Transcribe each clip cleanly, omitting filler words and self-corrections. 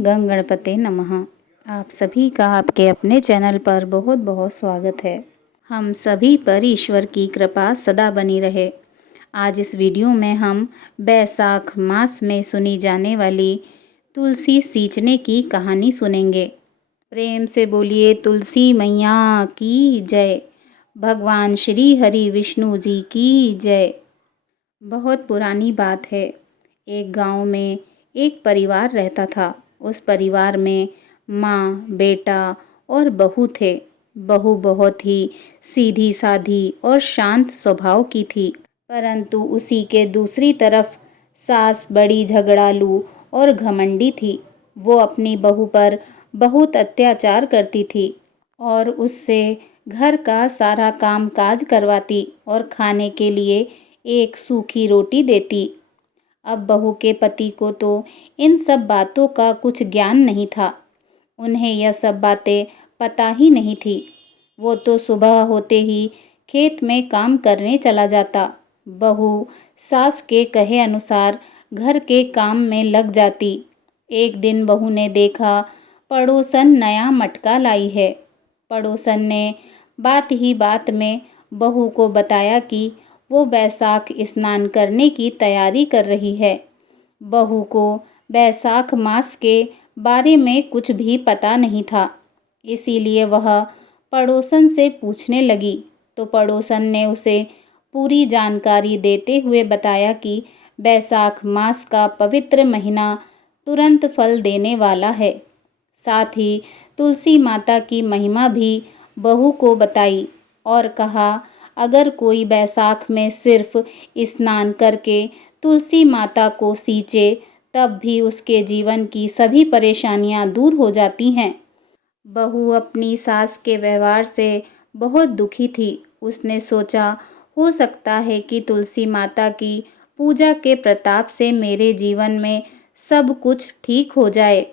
ओम गंग गणपते नमः। आप सभी का आपके अपने चैनल पर बहुत बहुत स्वागत है। हम सभी पर ईश्वर की कृपा सदा बनी रहे। आज इस वीडियो में हम बैसाख मास में सुनी जाने वाली तुलसी सींचने की कहानी सुनेंगे। प्रेम से बोलिए तुलसी मैया की जय। भगवान श्री हरि विष्णु जी की जय। बहुत पुरानी बात है। एक गांव में एक परिवार रहता था। उस परिवार में माँ, बेटा और बहू थे। बहू बहुत ही सीधी साधी और शांत स्वभाव की थी, परंतु उसी के दूसरी तरफ सास बड़ी झगड़ालू और घमंडी थी। वो अपनी बहू पर बहुत अत्याचार करती थी और उससे घर का सारा काम काज करवाती और खाने के लिए एक सूखी रोटी देती। अब बहू के पति को तो इन सब बातों का कुछ ज्ञान नहीं था। उन्हें यह सब बातें पता ही नहीं थी। वो तो सुबह होते ही खेत में काम करने चला जाता। बहू सास के कहे अनुसार घर के काम में लग जाती। एक दिन बहू ने देखा पड़ोसन नया मटका लाई है। पड़ोसन ने बात ही बात में बहू को बताया कि वो बैसाख स्नान करने की तैयारी कर रही है। बहू को बैसाख मास के बारे में कुछ भी पता नहीं था, इसीलिए वह पड़ोसन से पूछने लगी। तो पड़ोसन ने उसे पूरी जानकारी देते हुए बताया कि बैसाख मास का पवित्र महीना तुरंत फल देने वाला है। साथ ही तुलसी माता की महिमा भी बहू को बताई और कहा, अगर कोई बैसाख में सिर्फ स्नान करके तुलसी माता को सींचे तब भी उसके जीवन की सभी परेशानियां दूर हो जाती हैं। बहू अपनी सास के व्यवहार से बहुत दुखी थी। उसने सोचा, हो सकता है कि तुलसी माता की पूजा के प्रताप से मेरे जीवन में सब कुछ ठीक हो जाए।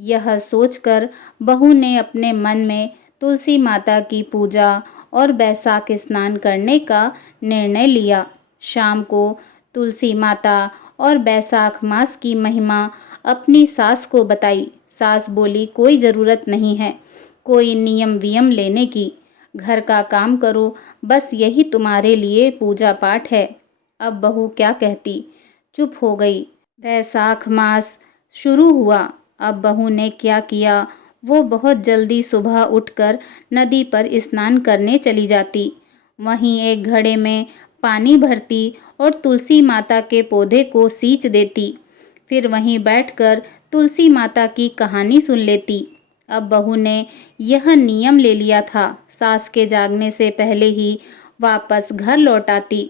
यह सोचकर बहू ने अपने मन में तुलसी माता की पूजा और बैसाख स्नान करने का निर्णय लिया। शाम को तुलसी माता और बैसाख मास की महिमा अपनी सास को बताई। सास बोली, कोई ज़रूरत नहीं है कोई नियम वियम लेने की, घर का काम करो, बस यही तुम्हारे लिए पूजा पाठ है। अब बहू क्या कहती, चुप हो गई। बैसाख मास शुरू हुआ। अब बहू ने क्या किया, वो बहुत जल्दी सुबह उठकर नदी पर स्नान करने चली जाती। वहीं एक घड़े में पानी भरती और तुलसी माता के पौधे को सींच देती। फिर वहीं बैठकर तुलसी माता की कहानी सुन लेती। अब बहू ने यह नियम ले लिया था, सास के जागने से पहले ही वापस घर लौट आती।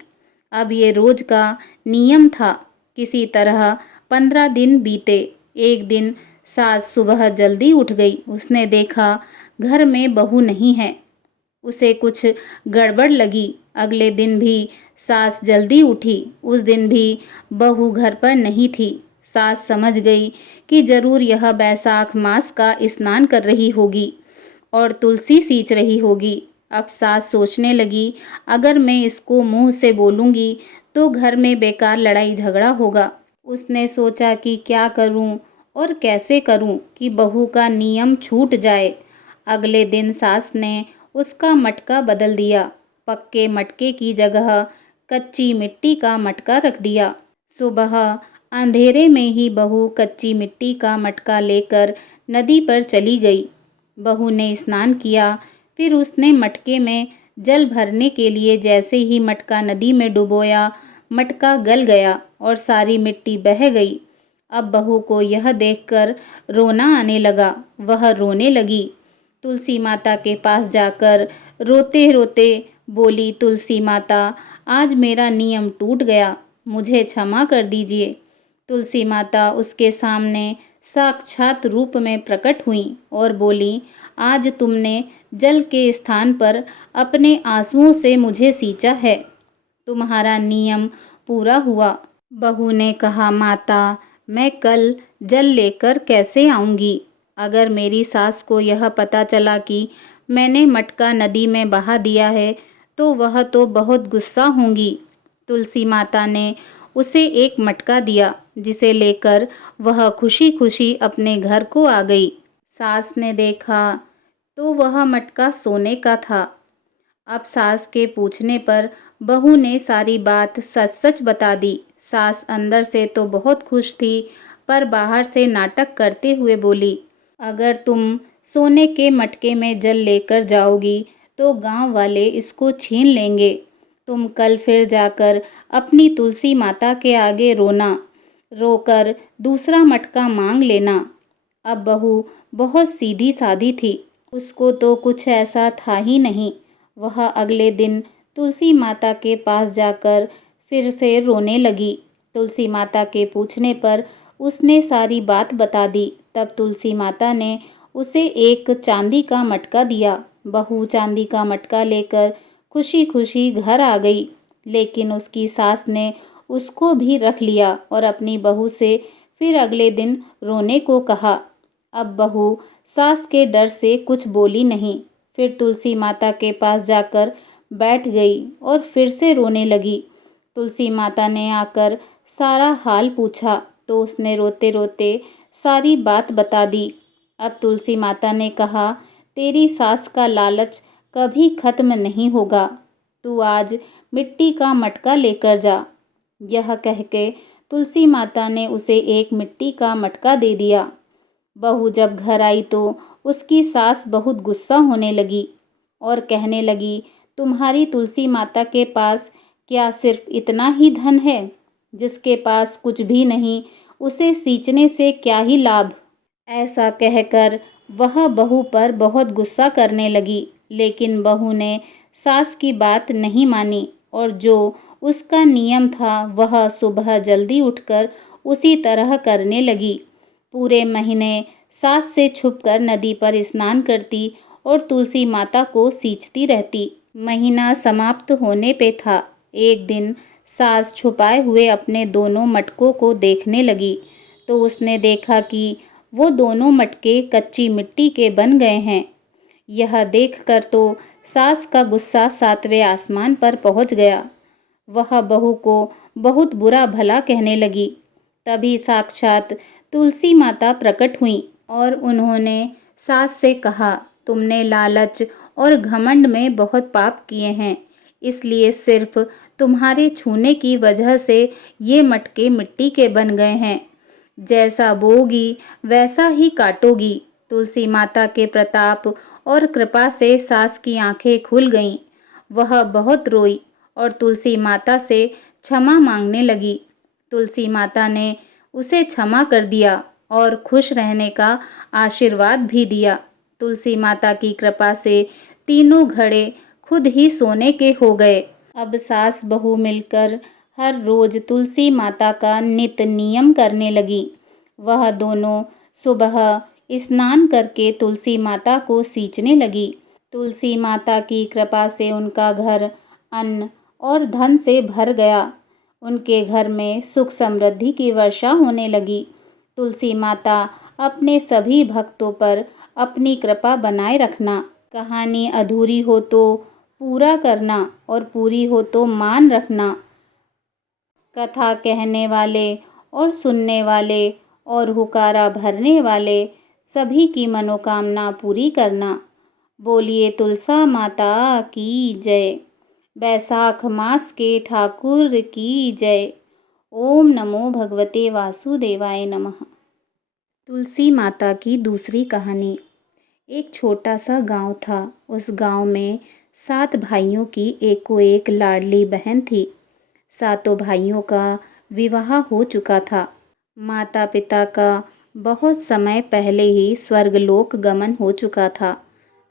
अब ये रोज का नियम था। किसी तरह 15 दिन बीते। एक दिन सास सुबह जल्दी उठ गई। उसने देखा घर में बहू नहीं है। उसे कुछ गड़बड़ लगी। अगले दिन भी सास जल्दी उठी। उस दिन भी बहू घर पर नहीं थी। सास समझ गई कि जरूर यह बैसाख मास का स्नान कर रही होगी और तुलसी सींच रही होगी। अब सास सोचने लगी, अगर मैं इसको मुंह से बोलूँगी तो घर में बेकार लड़ाई झगड़ा होगा। उसने सोचा कि क्या करूं और कैसे करूं कि बहू का नियम छूट जाए। अगले दिन सास ने उसका मटका बदल दिया। पक्के मटके की जगह कच्ची मिट्टी का मटका रख दिया। सुबह अंधेरे में ही बहू कच्ची मिट्टी का मटका लेकर नदी पर चली गई। बहू ने स्नान किया। फिर उसने मटके में जल भरने के लिए जैसे ही मटका नदी में डुबोया, मटका गल गया और सारी मिट्टी बह गई। अब बहू को यह देखकर रोना आने लगा। वह रोने लगी। तुलसी माता के पास जाकर रोते रोते बोली, तुलसी माता, आज मेरा नियम टूट गया, मुझे क्षमा कर दीजिए। तुलसी माता उसके सामने साक्षात रूप में प्रकट हुई और बोली, आज तुमने जल के स्थान पर अपने आंसुओं से मुझे सींचा है, तुम्हारा नियम पूरा हुआ। बहू ने कहा, माता, मैं कल जल लेकर कैसे आऊँगी? अगर मेरी सास को यह पता चला कि मैंने मटका नदी में बहा दिया है तो वह तो बहुत गुस्सा होंगी। तुलसी माता ने उसे एक मटका दिया, जिसे लेकर वह खुशी खुशी अपने घर को आ गई। सास ने देखा तो वह मटका सोने का था। अब सास के पूछने पर बहू ने सारी बात सच सच बता दी। सास अंदर से तो बहुत खुश थी, पर बाहर से नाटक करते हुए बोली, अगर तुम सोने के मटके में जल लेकर जाओगी तो गांव वाले इसको छीन लेंगे। तुम कल फिर जाकर अपनी तुलसी माता के आगे रोना, रोकर दूसरा मटका मांग लेना। अब बहू बहुत सीधी सादी थी, उसको तो कुछ ऐसा था ही नहीं। वह अगले दिन तुलसी माता के पास जाकर फिर से रोने लगी। तुलसी माता के पूछने पर उसने सारी बात बता दी। तब तुलसी माता ने उसे एक चांदी का मटका दिया। बहू चांदी का मटका लेकर खुशी खुशी घर आ गई, लेकिन उसकी सास ने उसको भी रख लिया और अपनी बहू से फिर अगले दिन रोने को कहा। अब बहू सास के डर से कुछ बोली नहीं। फिर तुलसी माता के पास जाकर बैठ गई और फिर से रोने लगी। तुलसी माता ने आकर सारा हाल पूछा तो उसने रोते रोते सारी बात बता दी। अब तुलसी माता ने कहा, तेरी सास का लालच कभी खत्म नहीं होगा, तू आज मिट्टी का मटका लेकर जा। यह कह के तुलसी माता ने उसे एक मिट्टी का मटका दे दिया। बहू जब घर आई तो उसकी सास बहुत गुस्सा होने लगी और कहने लगी, तुम्हारी तुलसी माता के पास क्या सिर्फ इतना ही धन है? जिसके पास कुछ भी नहीं, उसे सींचने से क्या ही लाभ? ऐसा कहकर वह बहू पर बहुत गुस्सा करने लगी, लेकिन बहू ने सास की बात नहीं मानी और जो उसका नियम था वह सुबह जल्दी उठकर उसी तरह करने लगी। पूरे महीने सास से छुपकर नदी पर स्नान करती और तुलसी माता को सींचती रहती। महीना समाप्त होने पे था। एक दिन सास छुपाए हुए अपने दोनों मटकों को देखने लगी तो उसने देखा कि वो दोनों मटके कच्ची मिट्टी के बन गए हैं। यह देखकर तो सास का गुस्सा सातवें आसमान पर पहुंच गया। वह बहू को बहुत बुरा भला कहने लगी। तभी साक्षात तुलसी माता प्रकट हुई और उन्होंने सास से कहा, तुमने लालच और घमंड में बहुत पाप किए हैं, इसलिए सिर्फ तुम्हारे छूने की वजह से ये मटके मिट्टी के बन गए हैं। जैसा बोगी वैसा ही काटोगी। तुलसी माता के प्रताप और कृपा से सास की आंखें खुल गईं। वह बहुत रोई और तुलसी माता से क्षमा मांगने लगी। तुलसी माता ने उसे क्षमा कर दिया और खुश रहने का आशीर्वाद भी दिया। तुलसी माता की कृपा से तीनों घड़े खुद ही सोने के हो गए। अब सास बहू मिलकर हर रोज तुलसी माता का नित्य नियम करने लगी। वह दोनों सुबह स्नान करके तुलसी माता को सींचने लगी। तुलसी माता की कृपा से उनका घर अन्न और धन से भर गया। उनके घर में सुख समृद्धि की वर्षा होने लगी। तुलसी माता अपने सभी भक्तों पर अपनी कृपा बनाए रखना। कहानी अधूरी हो तो पूरा करना और पूरी हो तो मान रखना। कथा कहने वाले और सुनने वाले और हुकारा भरने वाले सभी की मनोकामना पूरी करना। बोलिए तुलसा माता की जय। बैसाख मास के ठाकुर की जय। ओम नमो भगवते वासुदेवाय नमः। तुलसी माता की दूसरी कहानी। एक छोटा सा गांव था। उस गांव में 7 भाइयों की एको एक लाडली बहन थी। सातों भाइयों का विवाह हो चुका था। माता पिता का बहुत समय पहले ही स्वर्गलोक गमन हो चुका था।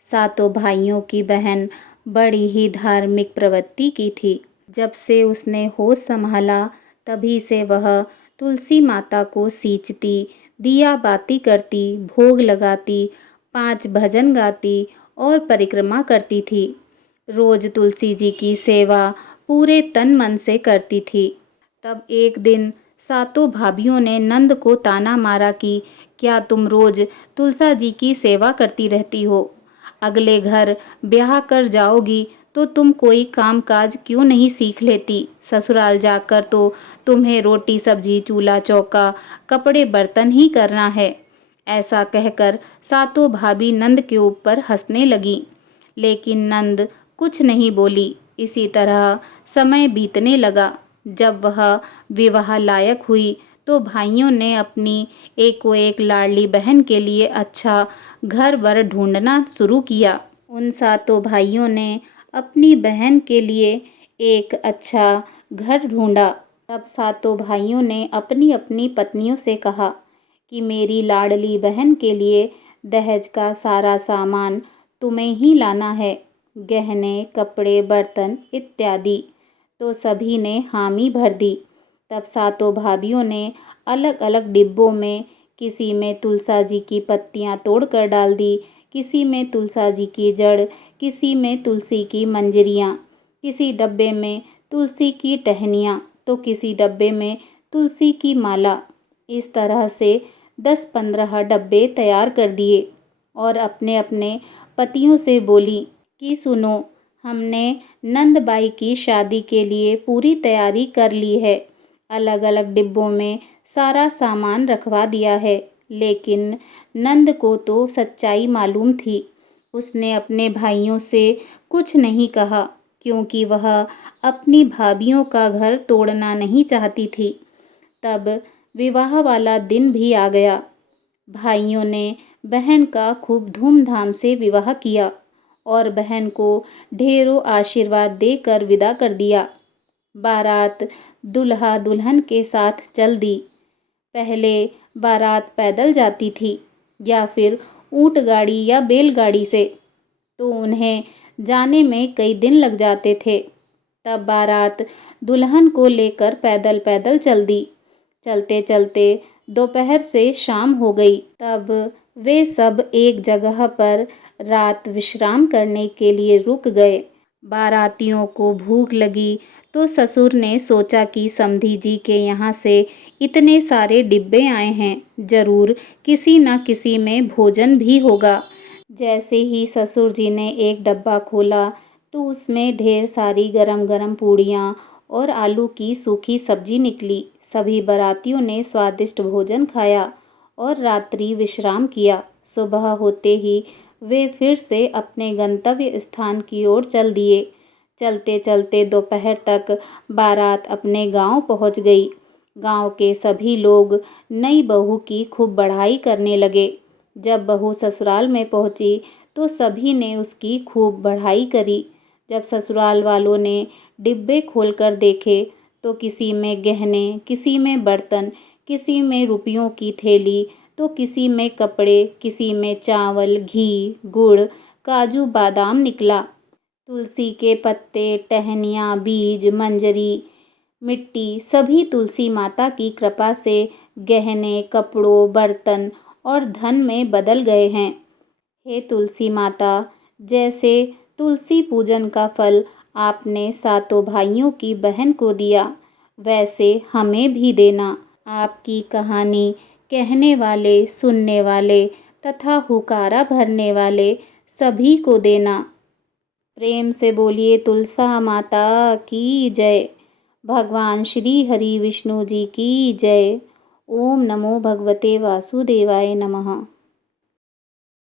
सातों भाइयों की बहन बड़ी ही धार्मिक प्रवृत्ति की थी। जब से उसने होश संभाला तभी से वह तुलसी माता को सींचती, दिया बाती करती, भोग लगाती, 5 भजन गाती और परिक्रमा करती थी। रोज तुलसी जी की सेवा पूरे तन मन से करती थी। तब एक दिन सातों भाभियों ने नंद को ताना मारा कि क्या तुम रोज तुलसा जी की सेवा करती रहती हो? अगले घर ब्याह कर जाओगी तो तुम कोई कामकाज क्यों नहीं सीख लेती? ससुराल जाकर तो तुम्हें रोटी सब्जी चूल्हा चौका कपड़े बर्तन ही करना है। ऐसा कहकर सातों भाभी नंद के ऊपर हंसने लगी, लेकिन नंद कुछ नहीं बोली। इसी तरह समय बीतने लगा। जब वह विवाह लायक हुई तो भाइयों ने अपनी एको एक लाडली बहन के लिए अच्छा घर वर ढूंढना शुरू किया। उन सातों भाइयों ने अपनी बहन के लिए एक अच्छा घर ढूंढा। तब सातों भाइयों ने अपनी अपनी पत्नियों से कहा कि मेरी लाडली बहन के लिए दहेज का सारा सामान तुम्हें ही लाना है, गहने कपड़े बर्तन इत्यादि। तो सभी ने हामी भर दी। तब सातों भाभियों ने अलग अलग डिब्बों में, किसी में तुलसा जी की पत्तियां तोड़कर डाल दी, किसी में तुलसा जी की जड़, किसी में तुलसी की मंजरियाँ, किसी डब्बे में तुलसी की टहनियाँ, तो किसी डब्बे में तुलसी की माला। इस तरह से 10-15 डब्बे तैयार कर दिए और अपने अपने पतियों से बोली कि सुनो, हमने नंदबाई की शादी के लिए पूरी तैयारी कर ली है। अलग अलग डिब्बों में सारा सामान रखवा दिया है। लेकिन नंद को तो सच्चाई मालूम थी। उसने अपने भाइयों से कुछ नहीं कहा, क्योंकि वह अपनी भाभियों का घर तोड़ना नहीं चाहती थी। तब विवाह वाला दिन भी आ गया। भाइयों ने बहन का खूब धूमधाम से विवाह किया और बहन को ढेरों आशीर्वाद देकर विदा कर दिया। बारात दुल्हा दुल्हन के साथ चल दी। पहले बारात पैदल जाती थी या फिर ऊंट गाड़ी या बैलगाड़ी से, तो उन्हें जाने में कई दिन लग जाते थे। तब बारात दुल्हन को लेकर पैदल पैदल चल दी। चलते चलते दोपहर से शाम हो गई। तब वे सब एक जगह पर रात विश्राम करने के लिए रुक गए। बारातियों को भूख लगी तो ससुर ने सोचा कि समधी जी के यहाँ से इतने सारे डिब्बे आए हैं, जरूर किसी न किसी में भोजन भी होगा। जैसे ही ससुर जी ने एक डब्बा खोला तो उसमें ढेर सारी गरम गरम पूड़ियाँ और आलू की सूखी सब्जी निकली। सभी बारातियों ने स्वादिष्ट भोजन खाया और रात्रि विश्राम किया। सुबह होते ही वे फिर से अपने गंतव्य स्थान की ओर चल दिए। चलते चलते दोपहर तक बारात अपने गांव पहुंच गई। गांव के सभी लोग नई बहू की खूब बढ़ाई करने लगे। जब बहू ससुराल में पहुंची तो सभी ने उसकी खूब बढ़ाई करी। जब ससुराल वालों ने डिब्बे खोलकर देखे तो किसी में गहने, किसी में बर्तन, किसी में रुपयों की थैली, तो किसी में कपड़े, किसी में चावल, घी, गुड़, काजू बादाम निकला। तुलसी के पत्ते, टहनियाँ, बीज, मंजरी, मिट्टी सभी तुलसी माता की कृपा से गहने, कपड़ों, बर्तन और धन में बदल गए हैं। हे तुलसी माता, जैसे तुलसी पूजन का फल आपने सातों भाइयों की बहन को दिया, वैसे हमें भी देना। आपकी कहानी कहने वाले, सुनने वाले तथा हुकारा भरने वाले सभी को देना। प्रेम से बोलिए तुलसा माता की जय। भगवान श्री हरि विष्णु जी की जय। ओम नमो भगवते वासुदेवाय नमः।